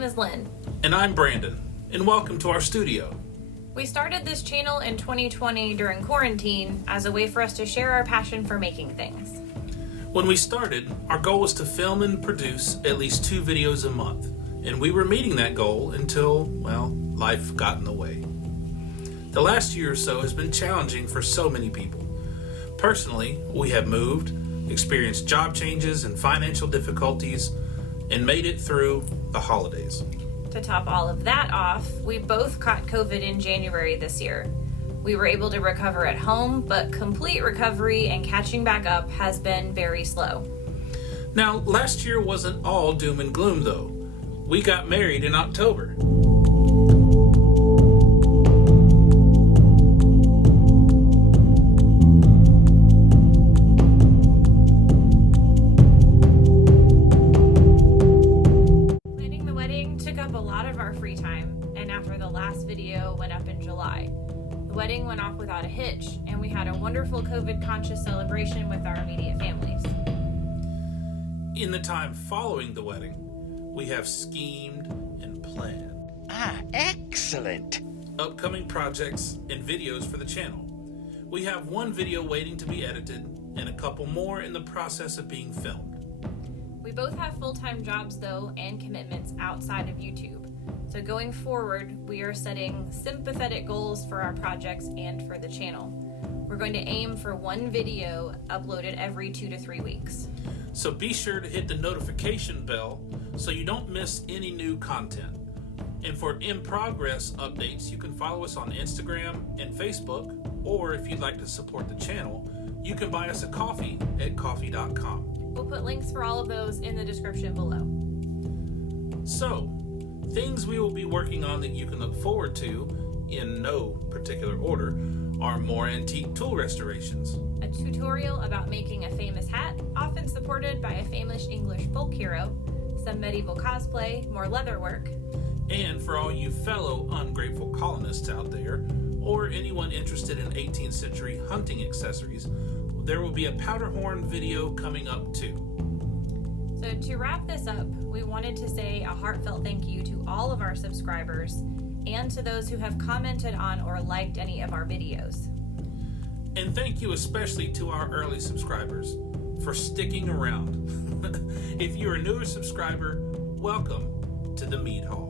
name is Lynn. And I'm Brandon, and welcome to our studio. We started this channel in 2020 during quarantine as a way for us to share our passion for making things. When we started, our goal was to film and produce at least 2 videos a month, and we were meeting that goal until, life got in the way. The last year or so has been challenging for so many people. Personally, we have moved, experienced job changes and financial difficulties, and made it through the holidays. To top all of that off, we both caught COVID in January this year. We were able to recover at home, but complete recovery and catching back up has been very slow. Now, last year wasn't all doom and gloom though. We got married in October. Free time, and after the last video went up in July. The wedding went off without a hitch, and we had a wonderful COVID-conscious celebration with our immediate families. In the time following the wedding, we have schemed and planned. Excellent! Upcoming projects and videos for the channel. We have 1 video waiting to be edited, and a couple more in the process of being filmed. We both have full-time jobs though, and commitments outside of YouTube. So going forward, we are setting sympathetic goals for our projects and for the channel. We're going to aim for 1 video uploaded every 2 to 3 weeks. So be sure to hit the notification bell so you don't miss any new content. And for in-progress updates, you can follow us on Instagram and Facebook, or if you'd like to support the channel, you can buy us a coffee at coffee.com. We'll put links for all of those in the description below. So, things we will be working on that you can look forward to, in no particular order, are more antique tool restorations, a tutorial about making a famous hat, often supported by a famous English folk hero, some medieval cosplay, more leather work, and for all you fellow ungrateful colonists out there, or anyone interested in 18th century hunting accessories, there will be a powder horn video coming up too. So to wrap this up, we wanted to say a heartfelt thank you to all of our subscribers and to those who have commented on or liked any of our videos. And thank you especially to our early subscribers for sticking around. If you're a newer subscriber, welcome to the Mead Hall.